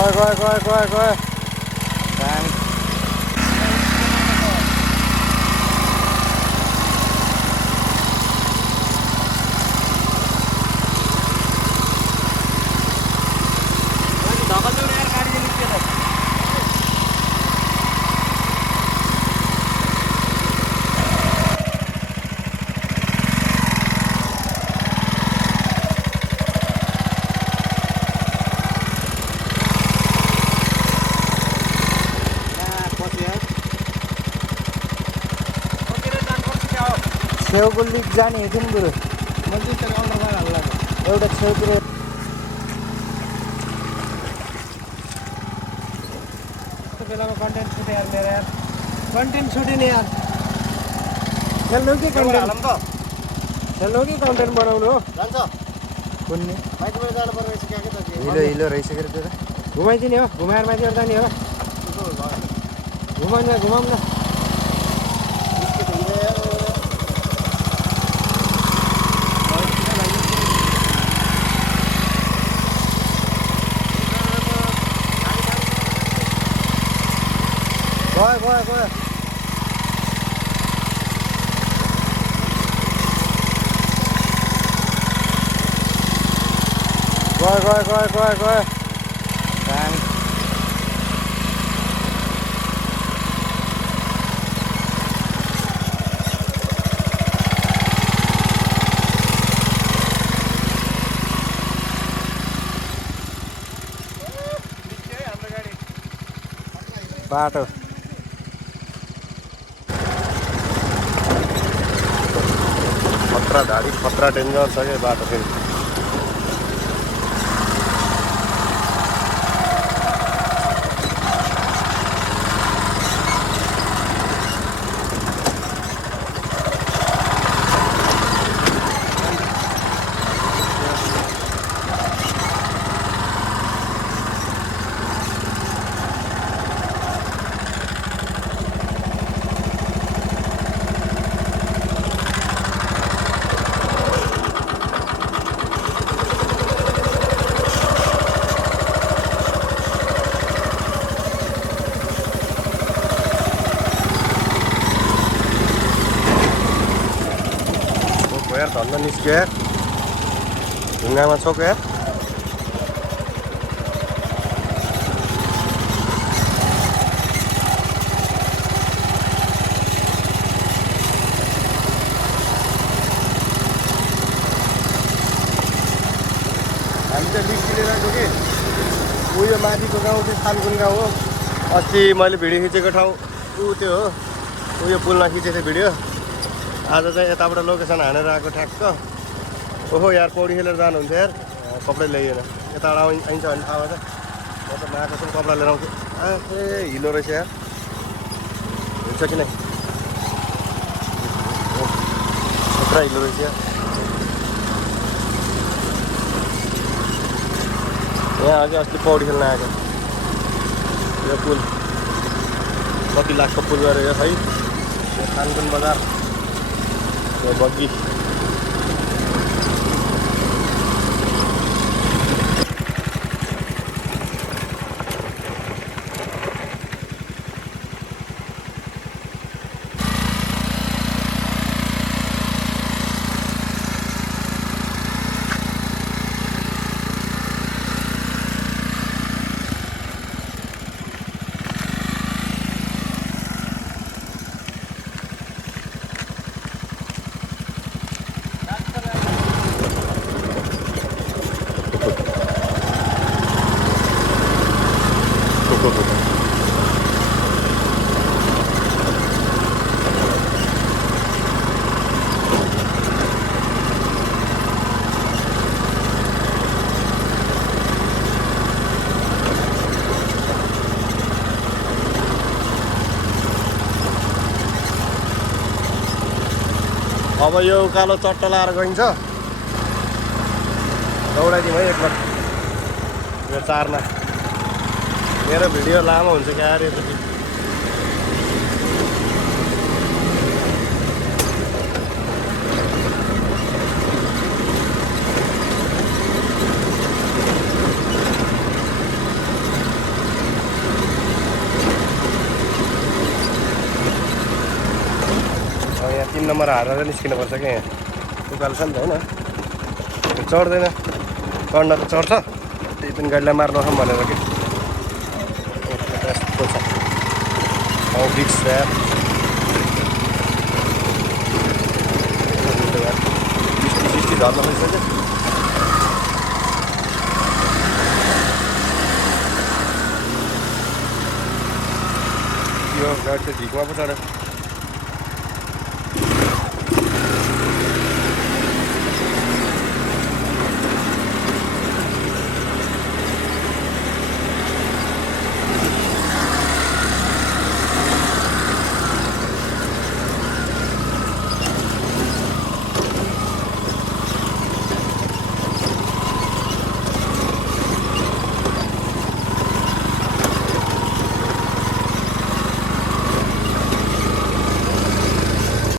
गयो छेउको लिक जाने थियो नि बरु एउटा छेउतिर बेलामा कन्टेन्ट छुटे यार मेरो यार कन्टेन्ट छुटे नि यार खेल्नु कि कन्टेन्ट खेल्नु कि कन्टेन्ट बनाउनु हो जान्छ कुन्ने बाइकमा जानु पर्ने रहेछ क्या त हिलो रहिसकेर त्यो त घुमाइदिने हो घुमाएर माथि जाने हो घुमाउँ न गयो बाटो खतरा डेन्जर छ क्या बाटो फेरि यार धन्न निस्क्यो यार ढुङ्गामा छोक्यो यार हामी त लिस्ट लिएर आएको कि उयो माथिको गाउँ चाहिँ सालकुन गाउँ हो अस्ति मैले भिडियो खिचेको ठाउँ ऊ त्यो हो उयो पुलमा खिचेको थिएँ भिडियो आज चाहिँ यताबाट लोकेसन हानेर आएको ठ्याक्क ओहो यार पौडी खेलेर जानुहुन्थ्यो यार कपडा ल्याइएन यताबाट आइन्छ भने थाहा भयो त म त नआएको छु कपडा लिएर आउँछु ए हिलो रहेछ यार हुन्छ कि नै पुरा हिलो रहेछ यार यहाँ अघि अस्ति पौडी खेल्न आएको यो पुल कति लाखको पुल गरेर यो है यो सालकुन बजार यो बग्गी अब यो उकालो चट्टा लाएर गइन्छ दौडाइदिउँ है एकपल्ट यो चारमा मेरो भिडियो लामो हुन्छ क्या अरे यसरी क्यामेरा हारेर निस्किनुपर्छ क्या यहाँ उकालो छ नि त होइन चढ्दैन चढ्न त चढ्छ त्यही पनि गाडीलाई मार्नु खाऊँ भनेर कि यस्तो छ रिक्स यार सिस्टी झर्न खोजिसक्यो यो गाडी त झिकमा पो चढ्यो